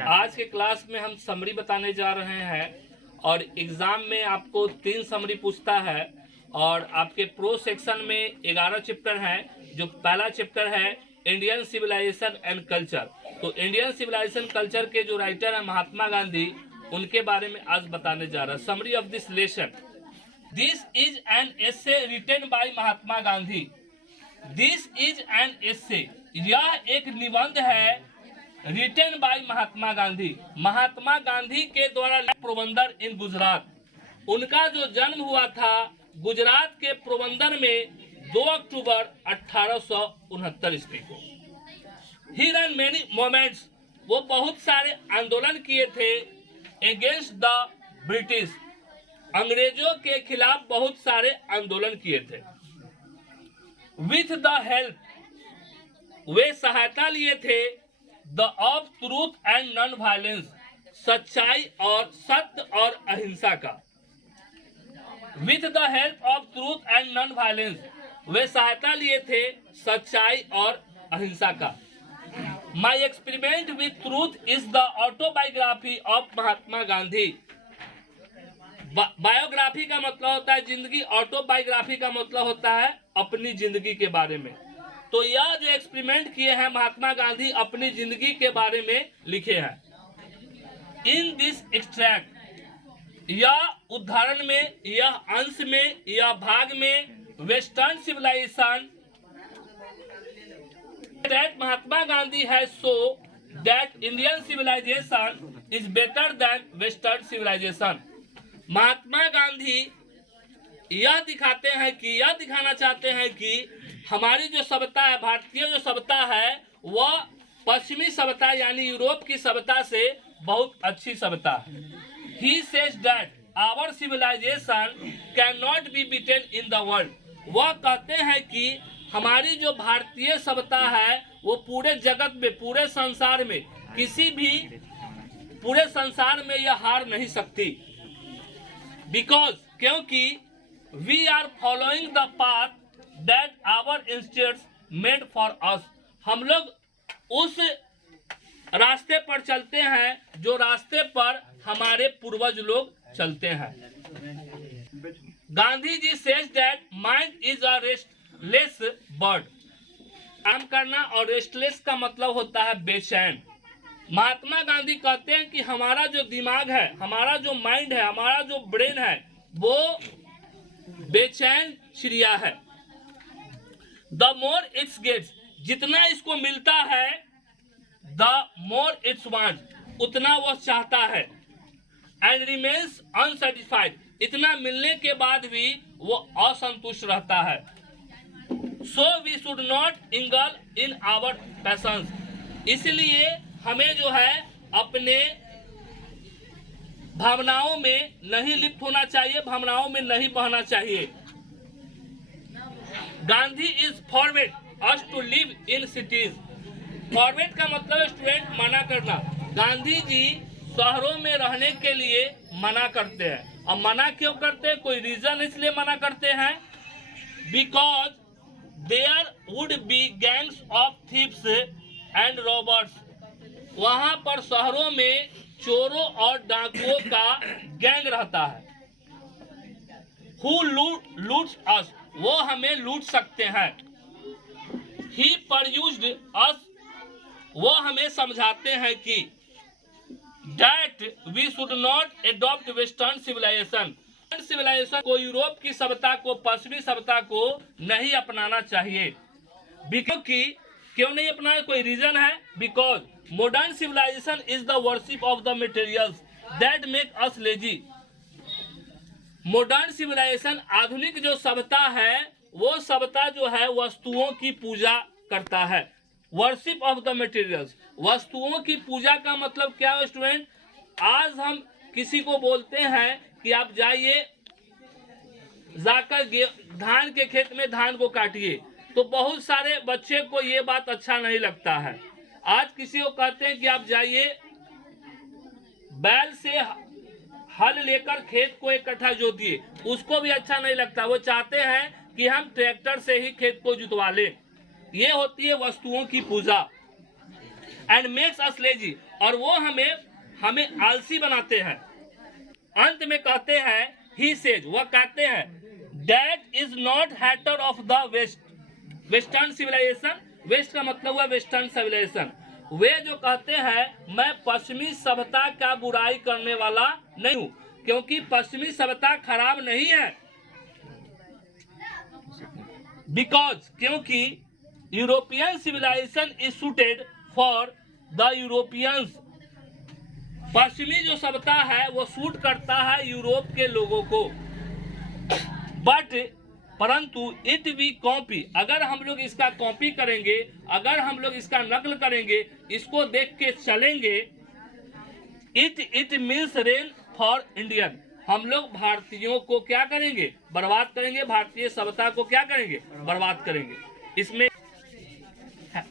आज के क्लास में हम समरी बताने जा रहे हैं और एग्जाम में आपको 3 समरी पूछता है और आपके प्रो सेक्शन में 11 चैप्टर हैं। जो पहला चैप्टर है इंडियन सिविलाइजेशन एंड कल्चर। तो इंडियन सिविलाइजेशन कल्चर के जो राइटर हैं महात्मा गांधी, उनके बारे में आज बताने जा रहा है। Summary of this lesson, this is an essay written by Mahatma Gandhi. This is an essay, यह एक निबंध है रिटन बाय महात्मा गांधी। महात्मा गांधी के द्वारा पोरबंदर इन गुजरात। उनका जो जन्म हुआ था गुजरात के पोरबंदर में 2 अक्टूबर 1869 ईस्वी को। ही रन मेनी मोमेंट्स, वो बहुत सारे आंदोलन किए थे अगेंस्ट द ब्रिटिश, अंग्रेजों के खिलाफ बहुत सारे आंदोलन किए थे। विथ द हेल्प, वे सहायता लिए थे the of truth and non violence, सच्चाई और सत्य और अहिंसा का। With the help of truth and non violence, वे सहायता लिए थे सच्चाई और अहिंसा का। My experiment with truth is the autobiography of Mahatma Gandhi. Biography का मतलब होता है जिंदगी, ऑटोबायोग्राफी का मतलब होता है अपनी जिंदगी के बारे में। तो यह जो एक्सपेरिमेंट किए हैं महात्मा गांधी अपनी जिंदगी के बारे में लिखे हैं। इन दिस एक्सट्रैक्ट, यह उदाहरण में, यह अंश में, यह भाग में western civilisation that Mahatma Gandhi has show that Indian civilisation is better than western civilisation. Mahatma Gandhi यह दिखाते हैं कि, यह दिखाना चाहते हैं कि हमारी जो सभ्यता है, भारतीय जो सभ्यता है, वह पश्चिमी सभ्यता यानी यूरोप की सभ्यता से बहुत अच्छी सभ्यता है। He says that our civilization cannot be beaten in the world. वह कहते हैं कि हमारी जो भारतीय सभ्यता है वो पूरे जगत में, पूरे संसार में, किसी भी पूरे संसार में यह हार नहीं सकती। Because, क्योंकि we are following the path that our ancestors made for us. हम लोग उस रास्ते पर चलते हैं जो रास्ते पर हमारे पूर्वज लोग चलते हैं। Gandhi ji says that mind is a restless bird. काम करना और रेस्टलेस का मतलब होता है बेचैन। महात्मा गांधी कहते हैं कि हमारा जो दिमाग है, हमारा जो माइंड है, हमारा जो ब्रेन है, वो बेचैन चिड़िया है। द मोर इट्स गेट्स, जितना इसको मिलता है, द मोर इट्स वांट, उतना वह चाहता है। एंड रिमेन्स अनसेटिस्फाइड, इतना मिलने के बाद भी वो असंतुष्ट रहता है। So we should not engulf in our passions, इसलिए हमें जो है अपने भावनाओं में नहीं लिप्त होना चाहिए, भावनाओं में नहीं बहना चाहिए। Gandhi is forward us to live in cities. Forward का मतलब स्टूडेंट मना करना। गांधी जी शहरों में रहने के लिए मना करते हैं। और मना क्यों करते हैं, कोई रीजन इसलिए मना करते हैं, because there would be gangs of thieves and robbers. वहां पर शहरों में चोरों और डाकुओं का गैंग रहता है। हु लूट्स अस, वो हमें लूट सकते हैं। ही परयूज्ड अस, वो हमें समझाते हैं कि that we should not adopt western civilisation. Civilisation को, यूरोप की सभ्यता को, पश्चिमी सभ्यता को नहीं अपनाना चाहिए। क्योंकि क्यों नहीं अपनाना, कोई रीजन है, because modern civilisation is the worship of the materials that make us lazy. Modern civilisation, आधुनिक जो सभ्यता है, वो सभ्यता जो है वस्तुओं की पूजा करता है। वर्शिप ऑफ द मटेरियल्स, वस्तुओं की पूजा का मतलब क्या है स्टूडेंट? आज हम किसी को बोलते हैं कि आप जाइए, जाकर धान के खेत में धान को काटिए, तो बहुत सारे बच्चे को ये बात अच्छा नहीं लगता है। आज किसी को कहते हैं कि आप जाइए बैल से हल लेकर खेत को इकट्ठा जोतिए, उसको भी अच्छा नहीं लगता। वो चाहते हैं कि हम ट्रैक्टर से ही खेत को जुतवा लें। ये होती है वस्तुओं की पूजा। एंड मेक्स अस लेजी, और वो हमें आलसी बनाते हैं। अंत में कहते हैं ही सेज, वह कहते हैं that is not hater of the west, western civilisation, west का मतलब हुआ वेस्टर्न सिविलाइजेशन। वे जो कहते हैं मैं पश्चिमी सभ्यता का बुराई करने वाला नहीं हूं, क्योंकि पश्चिमी सभ्यता खराब नहीं है। बिकॉज, क्योंकि European civilisation is suited for the Europeans, पश्चिमी जो सभ्यता है वो सूट करता है यूरोप के लोगों को। बट परंतु इट वी कॉपी, अगर हम लोग इसका कॉपी करेंगे, अगर हम लोग इसका नकल करेंगे, इसको देख के चलेंगे, it means rain for Indian, हम लोग भारतीयों को क्या करेंगे, बर्बाद करेंगे, भारतीय सभ्यता को क्या करेंगे, बर्बाद करेंगे। इसमें